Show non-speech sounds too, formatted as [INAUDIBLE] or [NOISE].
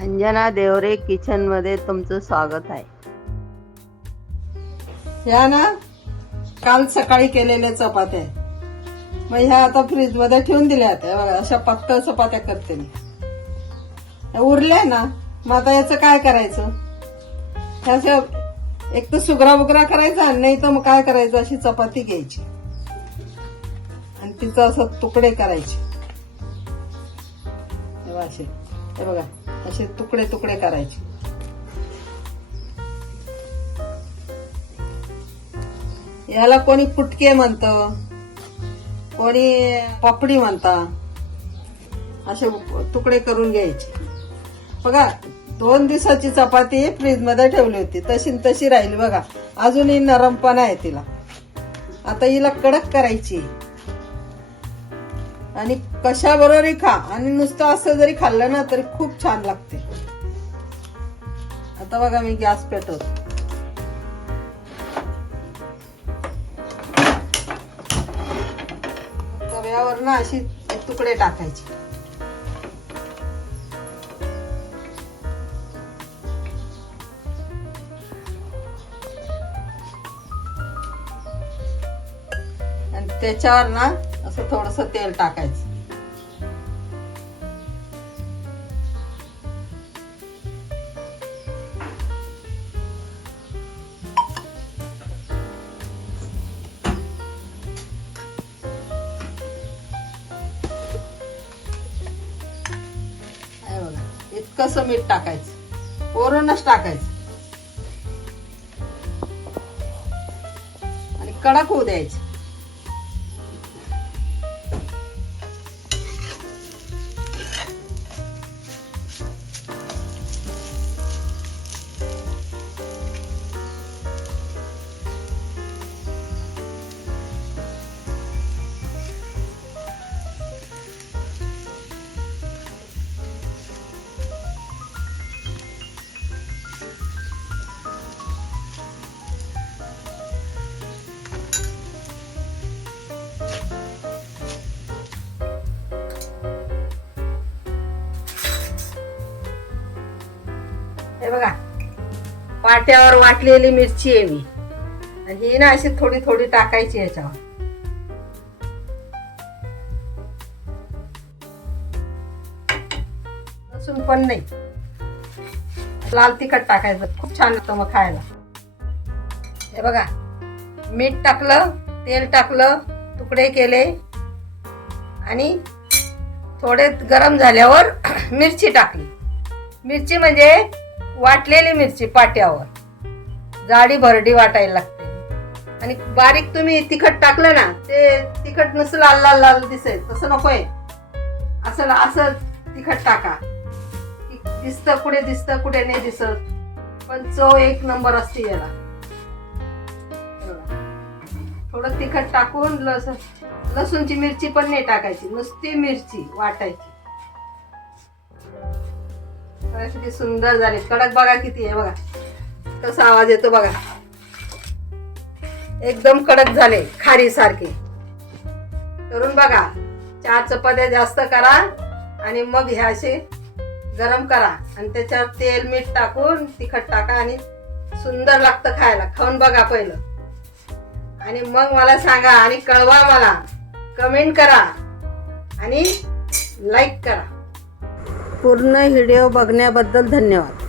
अंजना देवरे किचनमध्ये तुमचं स्वागत आहे. ह्या ना काल सकाळी केलेल्या चपात्या. मग ह्या आता फ्रीजमध्ये ठेवून दिल्या होत्या अशा पातळ चपात्या करते मी. उरल्या ना मग आता याचं काय करायचं? ह्या एक तर सुगरा बुगरा करायचा नाही तर मग काय करायचं? अशी चपाती घ्यायची. आणि तिचं असं तुकडे करायचे. असे. हे बघा असे तुकडे तुकडे करायचे. याला कोणी फुटके म्हणत कोणी पापडी म्हणता असे तुकडे करून घ्यायचे. बघा दोन दिवसाची चपाती फ्रीजमध्ये ठेवली होती तशी न तशी राहील बघा. अजूनही नरमपणा आहे तिला. आता हिला कडक करायची आणि कशाबरोबरही खा. आणि नुसतं असं जरी खाल्लं ना तरी खूप छान लागते. आता बघा मी गॅस पेटवतो. तव्यावर ना अशी तुकडे टाकायचे. आणि त्याच्यावर ना असं थोडस तेल टाकायचं. आहे इतकंसं मीठ टाकायचं. ओरूनच टाकायचं. आणि कडक होऊ द्यायचं. हे बघा पाट्यावर वाटलेली मिरची आहे मी. आणि ही ना अशी थोडी थोडी टाकायची याच्यावर. लसूण पण नाही. लाल तिखट टाकायचं. खूप छान होतं मग खायला. हे बघा मीठ टाकलं तेल टाकलं तुकडे केले. आणि थोडे गरम झाल्यावर [CLEARS THROAT] मिरची टाकली. मिरची म्हणजे वाटलेली मिरची पाट्यावर. जाडी भरडी वाटायला लागते. आणि बारीक तुम्ही तिखट टाकलं ना ते तिखट नुसतं लाल लाल लाल दिसेल. तसं नकोय. असं असं तिखट टाका. दिसतं कुठे दिसतं कुठे नाही दिसत. पण चव एक नंबर असते याला. थोडं तिखट टाकून लसूण लसूणची मिरची पण नाही टाकायची. नुसती मिरची वाटायची. बघा किती सुंदर झाले. कडक बघा किती आहे बघा. कसा आवाज येतो बघा. एकदम कडक झाले खारी सारखे. करून बघा. चार चपात्या जास्त करा आणि मग ह्या असे गरम करा. आणि त्याच्यावर तेल मीठ टाकून तिखट टाका आणि सुंदर लागतं खायला. खाऊन बघा पहिलं. आणि मग मला सांगा आणि कळवा मला. कमेंट करा आणि लाईक करा. पूर्ण व्हिडिओ बघण्याबद्दल धन्यवाद.